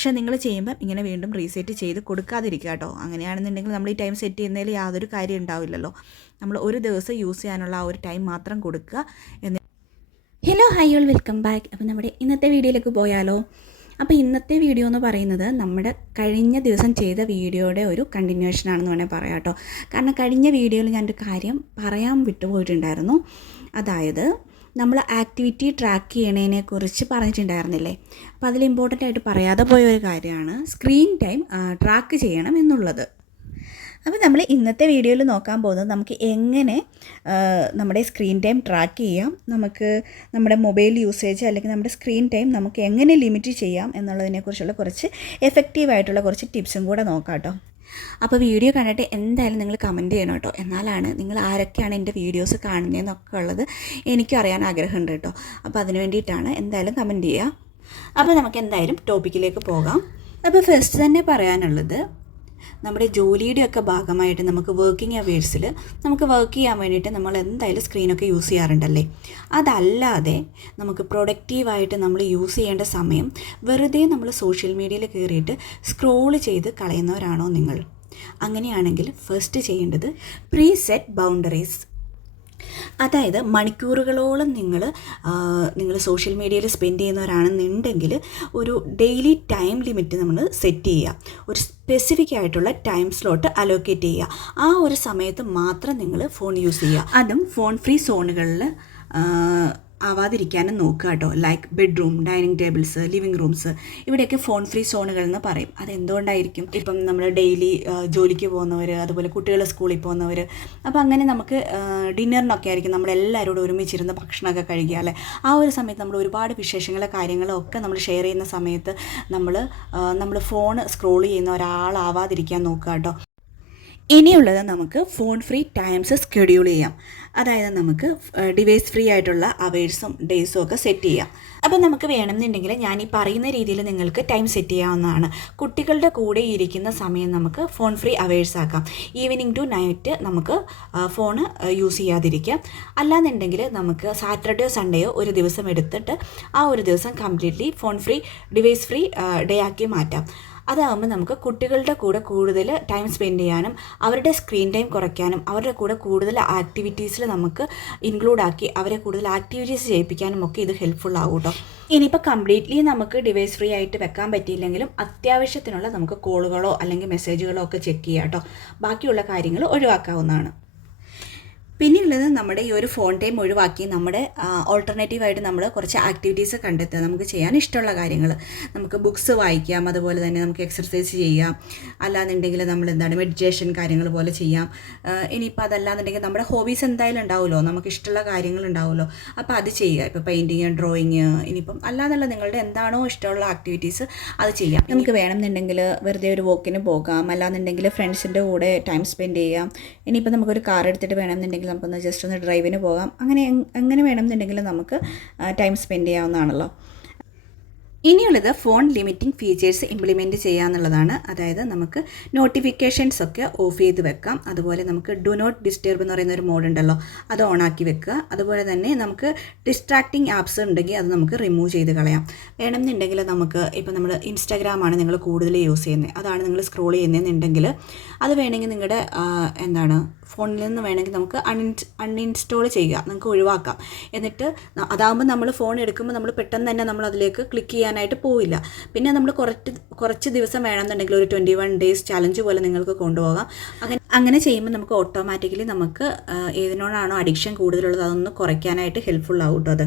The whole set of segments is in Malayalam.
പക്ഷേ നിങ്ങൾ ചെയ്യുമ്പം ഇങ്ങനെ വീണ്ടും റീസെറ്റ് ചെയ്ത് കൊടുക്കാതിരിക്കുക കേട്ടോ. അങ്ങനെയാണെന്നുണ്ടെങ്കിൽ നമ്മൾ ഈ ടൈം സെറ്റ് ചെയ്യുന്നതിൽ യാതൊരു കാര്യം ഉണ്ടാവില്ലല്ലോ. നമ്മൾ ഒരു ദിവസം യൂസ് ചെയ്യാനുള്ള ആ ഒരു ടൈം മാത്രം കൊടുക്കുക എന്ന്. Hello hi all, welcome back. അപ്പോൾ നമ്മുടെ ഇന്നത്തെ വീഡിയോയിലേക്ക് പോയാലോ. അപ്പോൾ ഇന്നത്തെ വീഡിയോ എന്ന് പറയുന്നത് നമ്മുടെ കഴിഞ്ഞ ദിവസം ചെയ്ത വീഡിയോയുടെ ഒരു കണ്ടിന്യൂഷനാണെന്ന് വേണമെങ്കിൽ പറയാം കേട്ടോ. കാരണം കഴിഞ്ഞ വീഡിയോയിൽ ഞാനൊരു കാര്യം പറയാൻ വിട്ടുപോയിട്ടുണ്ടായിരുന്നു. അതായത് നമ്മൾ ആക്ടിവിറ്റി ട്രാക്ക് ചെയ്യണതിനെക്കുറിച്ച് പറഞ്ഞിട്ടുണ്ടായിരുന്നില്ലേ. അപ്പോൾ അതിൽ ഇമ്പോർട്ടൻ്റ് ആയിട്ട് പറയാതെ പോയ ഒരു കാര്യമാണ് സ്ക്രീൻ ടൈം ട്രാക്ക് ചെയ്യണം എന്നുള്ളത്. അപ്പോൾ നമ്മൾ ഇന്നത്തെ വീഡിയോയിൽ നോക്കാൻ പോകുന്നത് നമുക്ക് എങ്ങനെ നമ്മുടെ സ്ക്രീൻ ടൈം ട്രാക്ക് ചെയ്യാം, നമുക്ക് നമ്മുടെ മൊബൈൽ യൂസേജ് അല്ലെങ്കിൽ നമ്മുടെ സ്ക്രീൻ ടൈം നമുക്ക് എങ്ങനെ ലിമിറ്റ് ചെയ്യാം എന്നുള്ളതിനെക്കുറിച്ചുള്ള കുറച്ച് എഫക്റ്റീവായിട്ടുള്ള കുറച്ച് ടിപ്സും കൂടെ നോക്കാം കേട്ടോ. അപ്പോൾ വീഡിയോ കണ്ടിട്ട് എന്തായാലും നിങ്ങൾ കമൻറ്റ് ചെയ്യണം കേട്ടോ. എന്നാലാണ് നിങ്ങൾ ആരൊക്കെയാണ് എൻ്റെ വീഡിയോസ് കാണുന്നതെന്നൊക്കെ ഉള്ളത് എനിക്കും അറിയാൻ ആഗ്രഹമുണ്ട് കേട്ടോ. അപ്പോൾ അതിന് വേണ്ടിയിട്ടാണ് എന്തായാലും കമൻറ്റ് ചെയ്യുക. അപ്പോൾ നമുക്ക് എന്തായാലും ടോപ്പിക്കിലേക്ക് പോകാം. അപ്പോൾ ഫസ്റ്റ് തന്നെ പറയാനുള്ളത്, നമ്മുടെ ജോലിയുടെയൊക്കെ ഭാഗമായിട്ട് നമുക്ക് വർക്കിംഗ് അവേഴ്സിൽ നമുക്ക് വർക്ക് ചെയ്യാൻ വേണ്ടിയിട്ട് നമ്മൾ എന്തായാലും സ്ക്രീനൊക്കെ യൂസ് ചെയ്യാറുണ്ടല്ലേ. അതല്ലാതെ നമുക്ക് പ്രൊഡക്റ്റീവായിട്ട് നമ്മൾ യൂസ് ചെയ്യേണ്ട സമയം വെറുതെ നമ്മൾ സോഷ്യൽ മീഡിയയിൽ കയറിയിട്ട് സ്ക്രോൾ ചെയ്ത് കളയുന്നവരാണോ നിങ്ങൾ? അങ്ങനെയാണെങ്കിൽ ഫസ്റ്റ് ചെയ്യേണ്ടത് പ്രീസെറ്റ് ബൗണ്ടറീസ്. അതായത് മണിക്കൂറുകളോളം നിങ്ങൾ സോഷ്യൽ മീഡിയയിൽ സ്പെൻഡ് ചെയ്യുന്നവരാണെന്നുണ്ടെങ്കിൽ ഒരു ഡെയിലി ടൈം ലിമിറ്റ് നമ്മൾ സെറ്റ് ചെയ്യുക. ഒരു സ്പെസിഫിക് ആയിട്ടുള്ള ടൈം സ്ലോട്ട് അലോക്കേറ്റ് ചെയ്യുക. ആ ഒരു സമയത്ത് മാത്രം നിങ്ങൾ ഫോൺ യൂസ് ചെയ്യുക. അതും ഫോൺ ഫ്രീ സോണുകളിൽ ആവാതിരിക്കാനും നോക്കുക കേട്ടോ. Like bedroom, dining tables, living rooms, ഇവിടെയൊക്കെ ഫോൺ ഫ്രീ സോണുകൾ എന്ന് പറയും. അതെന്തുകൊണ്ടായിരിക്കും? ഇപ്പം നമ്മൾ ഡെയിലി ജോലിക്ക് പോകുന്നവർ, അതുപോലെ കുട്ടികൾ സ്കൂളിൽ പോകുന്നവർ, അപ്പോൾ അങ്ങനെ നമുക്ക് ഡിന്നറിനൊക്കെ ആയിരിക്കും നമ്മളെല്ലാവരോടും ഒരുമിച്ചിരുന്ന് ഭക്ഷണമൊക്കെ കഴിക്കുക അല്ലേ. ആ ഒരു സമയത്ത് നമ്മൾ ഒരുപാട് വിശേഷങ്ങളോ കാര്യങ്ങളോ ഒക്കെ നമ്മൾ ഷെയർ ചെയ്യുന്ന സമയത്ത് നമ്മൾ ഫോൺ സ്ക്രോൾ ചെയ്യുന്ന ഒരാളാവാതിരിക്കാൻ നോക്കുക കേട്ടോ. ഇനിയുള്ളത് നമുക്ക് ഫോൺ ഫ്രീ ടൈംസ് സ്കെഡ്യൂൾ ചെയ്യാം. അതായത് നമുക്ക് ഡിവൈസ് ഫ്രീ ആയിട്ടുള്ള അവേഴ്സും ഡേയ്സും ഒക്കെ സെറ്റ് ചെയ്യാം. അപ്പോൾ നമുക്ക് വേണമെന്നുണ്ടെങ്കിൽ ഞാൻ ഈ പറയുന്ന രീതിയിൽ നിങ്ങൾക്ക് ടൈം സെറ്റ് ചെയ്യാവുന്നതാണ്. കുട്ടികളുടെ കൂടെ ഇരിക്കുന്ന സമയം നമുക്ക് ഫോൺ ഫ്രീ അവേഴ്സ് ആക്കാം. ഈവനിങ് ടു നൈറ്റ് നമുക്ക് ഫോണ് യൂസ് ചെയ്യാതിരിക്കാം. അല്ലാന്നുണ്ടെങ്കിൽ നമുക്ക് സാറ്റർഡേയോ സൺഡേയോ ഒരു ദിവസം എടുത്തിട്ട് ആ ഒരു ദിവസം completely phone free device free day ആക്കി മാറ്റാം. അതാകുമ്പോൾ നമുക്ക് കുട്ടികളുടെ കൂടെ കൂടുതൽ ടൈം സ്പെൻഡ് ചെയ്യാനും അവരുടെ സ്ക്രീൻ ടൈം കുറയ്ക്കാനും അവരുടെ കൂടെ കൂടുതൽ ആക്ടിവിറ്റീസിൽ നമുക്ക് ഇൻക്ലൂഡ് ആക്കി അവരെ കൂടുതൽ ആക്ടിവിറ്റീസ് ചെയ്യിപ്പിക്കാനും ഒക്കെ ഇത് ഹെൽപ്ഫുൾ ആകും കേട്ടോ. ഇനിയിപ്പോൾ കംപ്ലീറ്റ്ലി നമുക്ക് ഡിവൈസ് ഫ്രീ ആയിട്ട് വെക്കാൻ പറ്റിയില്ലെങ്കിലും അത്യാവശ്യത്തിനുള്ള നമുക്ക് കോളുകളോ അല്ലെങ്കിൽ മെസ്സേജുകളോ ഒക്കെ ചെക്ക് ചെയ്യാം കേട്ടോ. ബാക്കിയുള്ള കാര്യങ്ങൾ ഒഴിവാക്കാവുന്നതാണ്. പിന്നെയുള്ളത് നമ്മുടെ ഈ ഒരു ഫോൺ ടൈം ഒഴിവാക്കി നമ്മുടെ ഓൾട്ടർനേറ്റീവായിട്ട് നമ്മൾ കുറച്ച് ആക്ടിവിറ്റീസ് കണ്ടെത്തുക. നമുക്ക് ചെയ്യാൻ ഇഷ്ടമുള്ള കാര്യങ്ങൾ, നമുക്ക് ബുക്സ് വായിക്കാം, അതുപോലെ തന്നെ നമുക്ക് എക്സർസൈസ് ചെയ്യാം, അല്ലാന്നുണ്ടെങ്കിൽ നമ്മൾ മെഡിറ്റേഷൻ കാര്യങ്ങൾ പോലെ ചെയ്യാം. ഇനിയിപ്പോൾ അതല്ലാന്നുണ്ടെങ്കിൽ നമ്മുടെ ഹോബീസ് എന്തായാലും ഉണ്ടാവുമല്ലോ, നമുക്ക് ഇഷ്ടമുള്ള കാര്യങ്ങൾ ഉണ്ടാവുമല്ലോ, അപ്പോൾ അത് ചെയ്യുക. ഇപ്പോൾ പെയിൻറ്റിങ്, ഡ്രോയിങ്, ഇനിയിപ്പം അല്ലാന്നുള്ള നിങ്ങളുടെ എന്താണോ ഇഷ്ടമുള്ള ആക്ടിവിറ്റീസ് അത് ചെയ്യാം. നമുക്ക് വേണമെന്നുണ്ടെങ്കിൽ വെറുതെ ഒരു വോക്കിന് പോകാം, അല്ലാന്നുണ്ടെങ്കിൽ ഫ്രണ്ട്സിൻ്റെ കൂടെ ടൈം സ്പെൻഡ് ചെയ്യാം. ഇനിയിപ്പോൾ നമുക്കൊരു കാർ എടുത്തിട്ട് വേണമെന്നുണ്ടെങ്കിൽ നമുക്കൊന്ന് ജസ്റ്റ് ഒന്ന് ഡ്രൈവിന് പോകാം. അങ്ങനെ വേണമെന്നുണ്ടെങ്കിൽ നമുക്ക് ടൈം സ്പെൻഡ് ചെയ്യാവുന്നതാണല്ലോ. ഇനിയുള്ളത് ഫോൺ ലിമിറ്റിംഗ് ഫീച്ചേഴ്സ് ഇംപ്ലിമെൻറ്റ് ചെയ്യുക എന്നുള്ളതാണ്. അതായത് നമുക്ക് നോട്ടിഫിക്കേഷൻസ് ഒക്കെ ഓഫ് ചെയ്ത് വെക്കാം. അതുപോലെ നമുക്ക് ഡു നോട്ട് ഡിസ്റ്റർബ് എന്ന് പറയുന്ന ഒരു മോഡ് ഉണ്ടല്ലോ, അത് ഓണാക്കി വെക്കുക. അതുപോലെ തന്നെ നമുക്ക് ഡിസ്ട്രാക്റ്റിംഗ് ആപ്സ് ഉണ്ടെങ്കിൽ അത് നമുക്ക് റിമൂവ് ചെയ്ത് കളയാം. വേണമെന്നുണ്ടെങ്കിൽ നമുക്ക് ഇപ്പോൾ നമ്മൾ ഇൻസ്റ്റാഗ്രാമാണ് നിങ്ങൾ കൂടുതൽ യൂസ് ചെയ്യുന്നത്, അതാണ് നിങ്ങൾ സ്ക്രോൾ ചെയ്യുന്നതെന്നുണ്ടെങ്കിൽ അത് വേണമെങ്കിൽ നിങ്ങളുടെ ഫോണിൽ നിന്ന് വേണമെങ്കിൽ നമുക്ക് അൺഇൻസ്റ്റോൾ ചെയ്യുക, നമുക്ക് ഒഴിവാക്കാം. എന്നിട്ട് അതാകുമ്പോൾ നമ്മൾ ഫോൺ എടുക്കുമ്പോൾ നമ്മൾ പെട്ടെന്ന് തന്നെ നമ്മൾ അതിലേക്ക് ക്ലിക്ക് ചെയ്യാനായിട്ട് പോവില്ല. പിന്നെ നമ്മൾ കുറച്ച് ദിവസം വേണമെന്നുണ്ടെങ്കിൽ ഒരു 21 days ചാലഞ്ച് പോലെ നിങ്ങൾക്ക് കൊണ്ടുപോകാം. അങ്ങനെ ചെയ്യുമ്പോൾ നമുക്ക് ഓട്ടോമാറ്റിക്കലി നമുക്ക് ഏതിനോടാണോ അഡിക്ഷൻ കൂടുതലുള്ളത് അതൊന്ന് കുറയ്ക്കാനായിട്ട് ഹെൽപ്ഫുൾ ആവും കേട്ടോ അത്.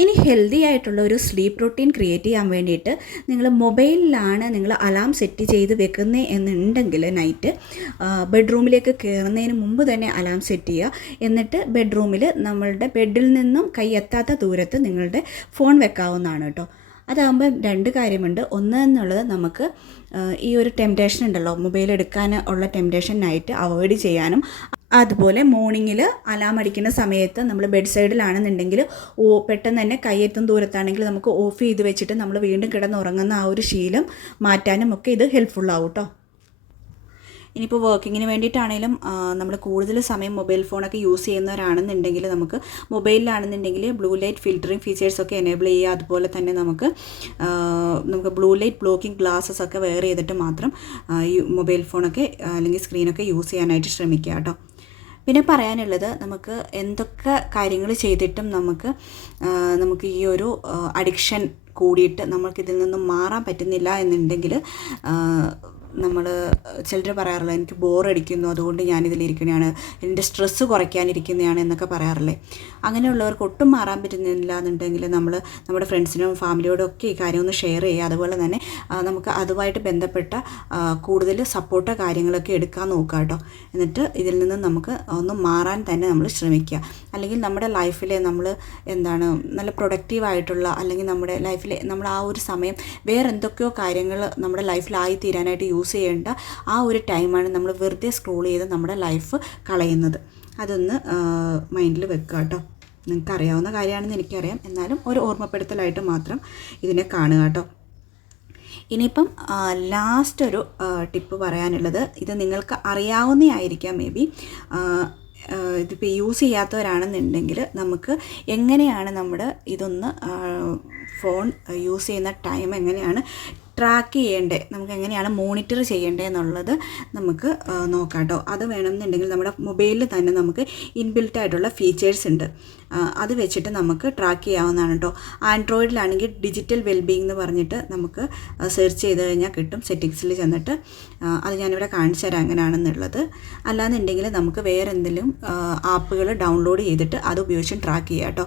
ഇനി ഹെൽത്തി ആയിട്ടുള്ള ഒരു സ്ലീപ്പ് റൊട്ടീൻ ക്രിയേറ്റ് ചെയ്യാൻ വേണ്ടിയിട്ട് നിങ്ങൾ മൊബൈലിലാണ് നിങ്ങൾ അലാം സെറ്റ് ചെയ്ത് വെക്കുന്നത് എന്നുണ്ടെങ്കിൽ നൈറ്റ് ബെഡ്റൂമിലേക്ക് കയറുന്നതിന് മുമ്പ് തന്നെ അലാം സെറ്റ് ചെയ്യുക. എന്നിട്ട് ബെഡ്റൂമിൽ നമ്മളുടെ ബെഡിൽ നിന്നും കൈ എത്താത്ത ദൂരത്ത് നിങ്ങളുടെ ഫോൺ വെക്കാവുന്നതാണ് കേട്ടോ. അതാകുമ്പോൾ രണ്ട് കാര്യമുണ്ട്. ഒന്ന് എന്നുള്ളത് നമുക്ക് ഈ ഒരു ടെംപ്റ്റേഷൻ ഉണ്ടല്ലോ, മൊബൈൽ എടുക്കാൻ ഉള്ള ടെംപ്റ്റേഷൻ നൈറ്റ് അവോയ്ഡ് ചെയ്യാനും, അതുപോലെ മോർണിംഗിൽ അലാം അടിക്കുന്ന സമയത്ത് നമ്മൾ ബെഡ് സൈഡിലാണെന്നുണ്ടെങ്കിൽ പെട്ടെന്ന് തന്നെ കയ്യെത്തും ദൂരത്താണെങ്കിൽ നമുക്ക് ഓഫ് ചെയ്ത് വെച്ചിട്ട് നമ്മൾ വീണ്ടും കിടന്നുറങ്ങുന്ന ആ ഒരു ശീലം മാറ്റാനും ഒക്കെ ഇത് ഹെൽപ്ഫുൾ ആവും കേട്ടോ. ഇനിയിപ്പോൾ വർക്കിങ്ങിന് വേണ്ടിയിട്ടാണെങ്കിലും നമ്മൾ കൂടുതൽ സമയം മൊബൈൽ ഫോണൊക്കെ യൂസ് ചെയ്യുന്നവരാണെന്നുണ്ടെങ്കിൽ നമുക്ക് മൊബൈലിലാണെന്നുണ്ടെങ്കിൽ ബ്ലൂ ലൈറ്റ് ഫിൽറ്ററിങ് ഫീച്ചേഴ്സൊക്കെ എനേബിൾ ചെയ്യുക. അതുപോലെ തന്നെ നമുക്ക് ബ്ലൂ ലൈറ്റ് ബ്ലോക്കിംഗ് ഗ്ലാസ്സസ് ഒക്കെ വെയർ ചെയ്തിട്ട് മാത്രം മൊബൈൽ ഫോണൊക്കെ അല്ലെങ്കിൽ സ്ക്രീനൊക്കെ യൂസ് ചെയ്യാനായിട്ട് ശ്രമിക്കുക കേട്ടോ. പിന്നെ പറയാനുള്ളത്, നമുക്ക് എന്തൊക്കെ കാര്യങ്ങൾ ചെയ്തിട്ടും നമുക്ക് ഈ ഒരു അഡിക്ഷൻ കൂടിയിട്ട് നമുക്കിതിൽ നിന്നും മാറാൻ പറ്റുന്നില്ല എന്നുണ്ടെങ്കിൽ നമ്മൾ ചിലർ പറയാറില്ല, എനിക്ക് ബോറടിക്കുന്നു അതുകൊണ്ട് ഞാനിതിലിരിക്കുന്നതാണ്, എൻ്റെ സ്ട്രെസ്സ് കുറയ്ക്കാനിരിക്കുന്നതാണ് എന്നൊക്കെ പറയാറില്ലേ. അങ്ങനെയുള്ളവർക്ക് ഒട്ടും മാറാൻ പറ്റുന്നില്ല എന്നുണ്ടെങ്കിൽ നമ്മുടെ ഫ്രണ്ട്സിനും ഫാമിലിയോടും ഒക്കെ ഈ കാര്യം ഒന്ന് ഷെയർ ചെയ്യുക. അതുപോലെ തന്നെ നമുക്ക് അതുമായിട്ട് ബന്ധപ്പെട്ട കൂടുതൽ സപ്പോർട്ടോ കാര്യങ്ങളൊക്കെ എടുക്കാൻ നോക്കുക കേട്ടോ. എന്നിട്ട് ഇതിൽ നിന്ന് നമുക്ക് ഒന്ന് മാറാൻ തന്നെ നമ്മൾ ശ്രമിക്കുക. അല്ലെങ്കിൽ നമ്മുടെ ലൈഫിൽ നമ്മൾ നല്ല പ്രൊഡക്റ്റീവായിട്ടുള്ള, അല്ലെങ്കിൽ നമ്മുടെ ലൈഫിൽ നമ്മൾ ആ ഒരു സമയം വേറെ എന്തൊക്കെയോ കാര്യങ്ങൾ നമ്മുടെ ലൈഫിലായി തീരാനായിട്ട് യൂസ് ചെയ്യേണ്ട ആ ഒരു ടൈമാണ് നമ്മൾ വെറുതെ സ്ക്രോൾ ചെയ്ത് നമ്മുടെ ലൈഫ് കളയുന്നത്. അതൊന്ന് മൈൻഡിൽ വെക്കുക കേട്ടോ. നിങ്ങൾക്ക് അറിയാവുന്ന കാര്യമാണെന്ന് എനിക്കറിയാം, എന്നാലും ഒരു ഓർമ്മപ്പെടുത്തലായിട്ട് മാത്രം ഇതിനെ കാണുക കേട്ടോ. ഇനിയിപ്പം ലാസ്റ്റ് ഒരു ടിപ്പ് പറയാനുള്ളത്, ഇത് നിങ്ങൾക്ക് അറിയാവുന്നതായിരിക്കാം മേ ബി. ഇതിപ്പോൾ യൂസ് ചെയ്യാത്തവരാണെന്നുണ്ടെങ്കിൽ നമുക്ക് എങ്ങനെയാണ് ഇതൊന്ന് ഫോൺ യൂസ് ചെയ്യുന്ന ടൈം എങ്ങനെയാണ് ട്രാക്ക് ചെയ്യേണ്ടത്, നമുക്ക് എങ്ങനെയാണ് മോണിറ്റർ ചെയ്യേണ്ടത് എന്നുള്ളത് നമുക്ക് നോക്കാം കേട്ടോ. അത് വേണമെന്നുണ്ടെങ്കിൽ നമ്മുടെ മൊബൈലിൽ തന്നെ നമുക്ക് ഇൻബിൽറ്റ് ആയിട്ടുള്ള ഫീച്ചേഴ്സ് ഉണ്ട്. അത് വെച്ചിട്ട് നമുക്ക് ട്രാക്ക് ചെയ്യാവുന്നതാണ് കേട്ടോ. ആൻഡ്രോയിഡിലാണെങ്കിൽ ഡിജിറ്റൽ വെൽബീയിങ് എന്ന് പറഞ്ഞിട്ട് നമുക്ക് സെർച്ച് ചെയ്ത് കഴിഞ്ഞാൽ കിട്ടും. സെറ്റിങ്സിൽ ചെന്നിട്ട് അത് ഞാനിവിടെ കാണിച്ചു തരാം എങ്ങനെയാണെന്നുള്ളത്. അല്ലാന്നുണ്ടെങ്കിൽ നമുക്ക് വേറെ എന്തെങ്കിലും ആപ്പുകൾ ഡൗൺലോഡ് ചെയ്തിട്ട് അത് ഉപയോഗിച്ചും ട്രാക്ക് ചെയ്യാം കേട്ടോ.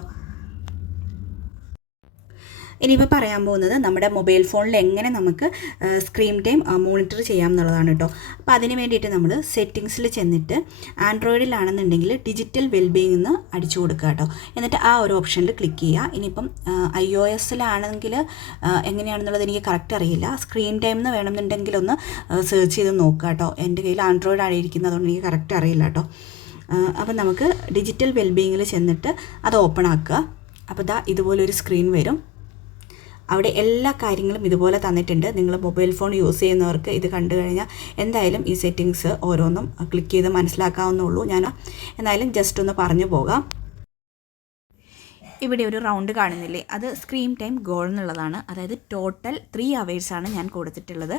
ഇനിയിപ്പോൾ പറയാൻ പോകുന്നത് നമ്മുടെ മൊബൈൽ ഫോണിൽ എങ്ങനെ നമുക്ക് സ്ക്രീൻ ടൈം മോണിറ്റർ ചെയ്യാം എന്നുള്ളതാണ് കേട്ടോ. അപ്പോൾ അതിന് വേണ്ടിയിട്ട് നമ്മൾ സെറ്റിങ്സിൽ ചെന്നിട്ട് ആൻഡ്രോയിഡിലാണെന്നുണ്ടെങ്കിൽ ഡിജിറ്റൽ വെൽബീയിങ് എന്ന് അടിച്ചു കൊടുക്കുക കേട്ടോ. എന്നിട്ട് ആ ഒരു ഓപ്ഷനിൽ ക്ലിക്ക് ചെയ്യുക. ഇനിയിപ്പം iOS-ലാണെങ്കിൽ എങ്ങനെയാണെന്നുള്ളത് എനിക്ക് കറക്റ്റ് അറിയില്ല. സ്ക്രീൻ ടൈം എന്ന് വേണമെന്നുണ്ടെങ്കിൽ ഒന്ന് സെർച്ച് ചെയ്ത് നോക്കുക കേട്ടോ. എൻ്റെ കയ്യിൽ ആൻഡ്രോയിഡ് ആണ് ഇരിക്കുന്നത്, അതുകൊണ്ട് എനിക്ക് കറക്റ്റ് അറിയില്ല കേട്ടോ. അപ്പം നമുക്ക് ഡിജിറ്റൽ വെൽബീയിങ്ങിൽ ചെന്നിട്ട് അത് ഓപ്പൺ ആക്കുക. അപ്പോൾ ഇതുപോലൊരു സ്ക്രീൻ വരും. അവിടെ എല്ലാ കാര്യങ്ങളും ഇതുപോലെ തന്നിട്ടുണ്ട്. നിങ്ങൾ മൊബൈൽ ഫോൺ യൂസ് ചെയ്യുന്നവർക്ക് ഇത് കണ്ടു കഴിഞ്ഞാൽ എന്തായാലും ഈ സെറ്റിങ്സ് ഓരോന്നും ക്ലിക്ക് ചെയ്ത് മനസ്സിലാക്കാവുന്നുള്ളൂ. ഞാൻ എന്തായാലും ജസ്റ്റ് ഒന്ന് പറഞ്ഞു പോകാം. ഇവിടെ ഒരു റൗണ്ട് കാണുന്നില്ലേ, അത് സ്ക്രീൻ ടൈം ഗോൾ എന്നുള്ളതാണ്. അതായത് ടോട്ടൽ 3 hours ഞാൻ കൊടുത്തിട്ടുള്ളത്.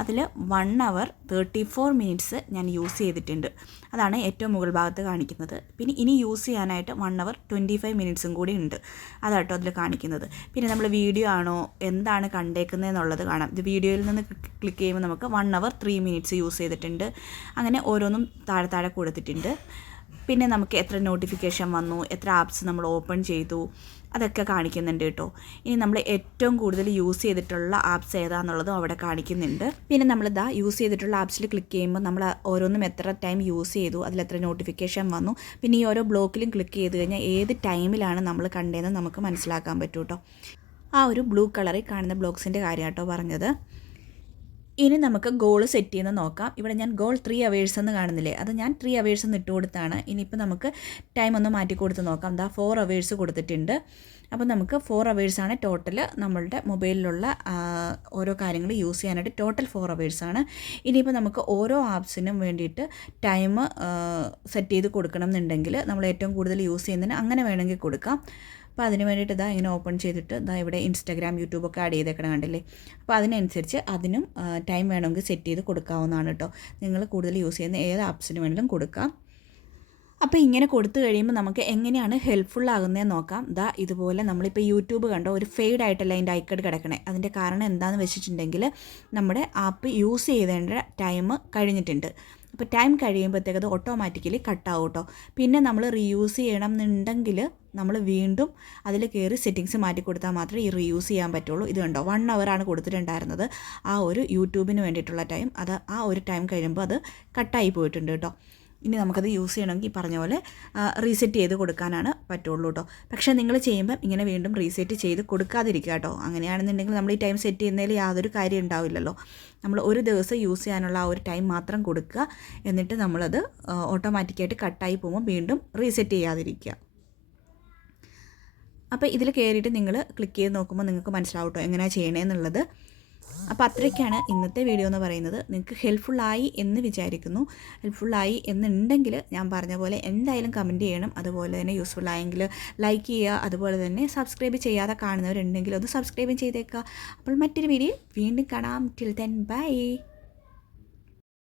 അതിൽ 1 hour 34 minutes ഞാൻ യൂസ് ചെയ്തിട്ടുണ്ട്. അതാണ് ഏറ്റവും മുകൾ ഭാഗത്ത് കാണിക്കുന്നത്. പിന്നെ ഇനി യൂസ് ചെയ്യാനായിട്ട് 1 hour 25 minutes കൂടി ഉണ്ട്. അതാട്ടോ അതിൽ കാണിക്കുന്നത്. പിന്നെ നമ്മൾ വീഡിയോ ആണോ എന്താണ് കണ്ടേക്കുന്നത് എന്നുള്ളത് കാണാം. ഇത് വീഡിയോയിൽ നിന്ന് ക്ലിക്ക് ചെയ്യുമ്പോൾ നമുക്ക് 1 hour 3 minutes യൂസ് ചെയ്തിട്ടുണ്ട്. അങ്ങനെ ഓരോന്നും താഴെ കൊടുത്തിട്ടുണ്ട്. പിന്നെ നമുക്ക് എത്ര നോട്ടിഫിക്കേഷൻ വന്നു, എത്ര ആപ്സ് നമ്മൾ ഓപ്പൺ ചെയ്തു, അതൊക്കെ കാണിക്കുന്നുണ്ട് കേട്ടോ. ഇനി നമ്മൾ ഏറ്റവും കൂടുതൽ യൂസ് ചെയ്തിട്ടുള്ള ആപ്സ് ഏതാണെന്നുള്ളതും അവിടെ കാണിക്കുന്നുണ്ട്. പിന്നെ നമ്മൾ യൂസ് ചെയ്തിട്ടുള്ള ആപ്സിൽ ക്ലിക്ക് ചെയ്യുമ്പോൾ നമ്മൾ ഓരോന്നും എത്ര ടൈം യൂസ് ചെയ്തു, അതിലെത്ര നോട്ടിഫിക്കേഷൻ വന്നു, പിന്നെ ഈ ഓരോ ബ്ലോക്കിലും ക്ലിക്ക് ചെയ്ത് കഴിഞ്ഞാൽ ഏത് ടൈമിലാണ് നമ്മൾ കണ്ടതെന്ന് നമുക്ക് മനസ്സിലാക്കാൻ പറ്റും കേട്ടോ. ആ ഒരു ബ്ലൂ കളറിൽ കാണുന്ന ബ്ലോക്സിൻ്റെ കാര്യം കേട്ടോ പറഞ്ഞത്. ഇനി നമുക്ക് ഗോൾ സെറ്റ് ചെയ്യുന്നത് നോക്കാം. ഇവിടെ ഞാൻ ഗോൾ 3 hours എന്ന് കാണുന്നില്ലേ, അത് ഞാൻ 3 hours എന്ന് ഇട്ട് കൊടുത്താണ്. ഇനിയിപ്പോൾ നമുക്ക് ടൈം ഒന്ന് മാറ്റി കൊടുത്ത് നോക്കാം. 4 hours കൊടുത്തിട്ടുണ്ട്. അപ്പോൾ നമുക്ക് 4 hours ടോട്ടൽ നമ്മളുടെ മൊബൈലിലുള്ള ഓരോ കാര്യങ്ങൾ യൂസ് ചെയ്യാനായിട്ട് ടോട്ടൽ 4 hours. ഇനിയിപ്പോൾ നമുക്ക് ഓരോ ആപ്സിനും വേണ്ടിയിട്ട് ടൈം സെറ്റ് ചെയ്ത് കൊടുക്കണം എന്നുണ്ടെങ്കിൽ നമ്മൾ ഏറ്റവും കൂടുതൽ യൂസ് ചെയ്യുന്നതിന് അങ്ങനെ വേണമെങ്കിൽ കൊടുക്കാം. അപ്പോൾ അതിന് വേണ്ടിയിട്ട് ഇങ്ങനെ ഓപ്പൺ ചെയ്തിട്ട് ഇവിടെ ഇൻസ്റ്റാഗ്രാം യൂട്യൂബൊക്കെ ആഡ് ചെയ്തേക്കണം കണ്ടില്ലേ. അപ്പോൾ അതിനനുസരിച്ച് അതിനും ടൈം വേണമെങ്കിൽ സെറ്റ് ചെയ്ത് കൊടുക്കാവുന്നതാണ് കേട്ടോ. നിങ്ങൾ കൂടുതൽ യൂസ് ചെയ്യുന്ന ഏത് ആപ്സിന് വേണമെങ്കിലും കൊടുക്കാം. അപ്പോൾ ഇങ്ങനെ കൊടുത്തു കഴിയുമ്പോൾ നമുക്ക് എങ്ങനെയാണ് ഹെൽപ്ഫുൾ ആകുന്നതെന്ന് നോക്കാം. ഇതുപോലെ നമ്മളിപ്പോൾ യൂട്യൂബ് കണ്ടോ ഒരു ഫെയ്ഡ് ആയിട്ടല്ല അതിൻ്റെ ഐക്കൺ കിടക്കണേ. അതിൻ്റെ കാരണം എന്താണെന്ന് വെച്ചിട്ടുണ്ടെങ്കിൽ നമ്മുടെ ആപ്പ് യൂസ് ചെയ്തേണ്ട ടൈം കഴിഞ്ഞിട്ടുണ്ട്. അപ്പോൾ ടൈം കഴിയുമ്പോഴത്തേക്കത് ഓട്ടോമാറ്റിക്കലി കട്ടാവും കേട്ടോ. പിന്നെ നമ്മൾ റീയൂസ് ചെയ്യണം എന്നുണ്ടെങ്കിൽ നമ്മൾ വീണ്ടും അതിൽ കയറി സെറ്റിങ്സ് മാറ്റി കൊടുത്താൽ മാത്രമേ ഈ റീയൂസ് ചെയ്യാൻ പറ്റുള്ളൂ. ഇത് കണ്ടോ 1 hour കൊടുത്തിട്ടുണ്ടായിരുന്നത് ആ ഒരു യൂട്യൂബിന് വേണ്ടിയിട്ടുള്ള ടൈം. അത് ആ ഒരു ടൈം കഴിയുമ്പോൾ അത് കട്ടായി പോയിട്ടുണ്ട് കേട്ടോ. ഇനി നമുക്കത് യൂസ് ചെയ്യണമെങ്കിൽ ഈ പറഞ്ഞ പോലെ റീസെറ്റ് ചെയ്ത് കൊടുക്കാനാണ് പറ്റുള്ളൂ കേട്ടോ. പക്ഷേ നിങ്ങൾ ചെയ്യുമ്പം ഇങ്ങനെ വീണ്ടും റീസെറ്റ് ചെയ്ത് കൊടുക്കാതിരിക്കുക കേട്ടോ. അങ്ങനെയാണെന്നുണ്ടെങ്കിൽ നമ്മൾ ഈ ടൈം സെറ്റ് ചെയ്യുന്നതിൽ യാതൊരു കാര്യം ഉണ്ടാവില്ലല്ലോ. നമ്മൾ ഒരു ദിവസം യൂസ് ചെയ്യാനുള്ള ആ ഒരു ടൈം മാത്രം കൊടുക്കുക. എന്നിട്ട് നമ്മളത് ഓട്ടോമാറ്റിക്കായിട്ട് കട്ടായി പോകുമ്പോൾ വീണ്ടും റീസെറ്റ് ചെയ്യാതിരിക്കുക. അപ്പോൾ ഇതിൽ കയറിയിട്ട് നിങ്ങൾ ക്ലിക്ക് ചെയ്ത് നോക്കുമ്പോൾ നിങ്ങൾക്ക് മനസ്സിലാവും കേട്ടോ എങ്ങനെയാണ് ചെയ്യണമെന്നുള്ളത്. അപ്പോൾ അത്രയ്ക്കാണ് ഇന്നത്തെ വീഡിയോ എന്ന് പറയുന്നത്. നിങ്ങൾക്ക് ഹെൽപ്ഫുള്ളായി എന്ന് വിചാരിക്കുന്നു. ഹെൽപ്ഫുള്ളായി എന്നുണ്ടെങ്കിൽ ഞാൻ പറഞ്ഞ പോലെ എന്തായാലും കമൻറ്റ് ചെയ്യണം. അതുപോലെ തന്നെ യൂസ്ഫുള്ളായെങ്കിൽ ലൈക്ക് ചെയ്യുക. അതുപോലെ തന്നെ സബ്സ്ക്രൈബ് ചെയ്യാതെ കാണുന്നവരുണ്ടെങ്കിൽ ഒന്ന് സബ്സ്ക്രൈബും ചെയ്തേക്കുക. അപ്പോൾ മറ്റൊരു വീഡിയോയിൽ വീണ്ടും കാണാം. Till then bye.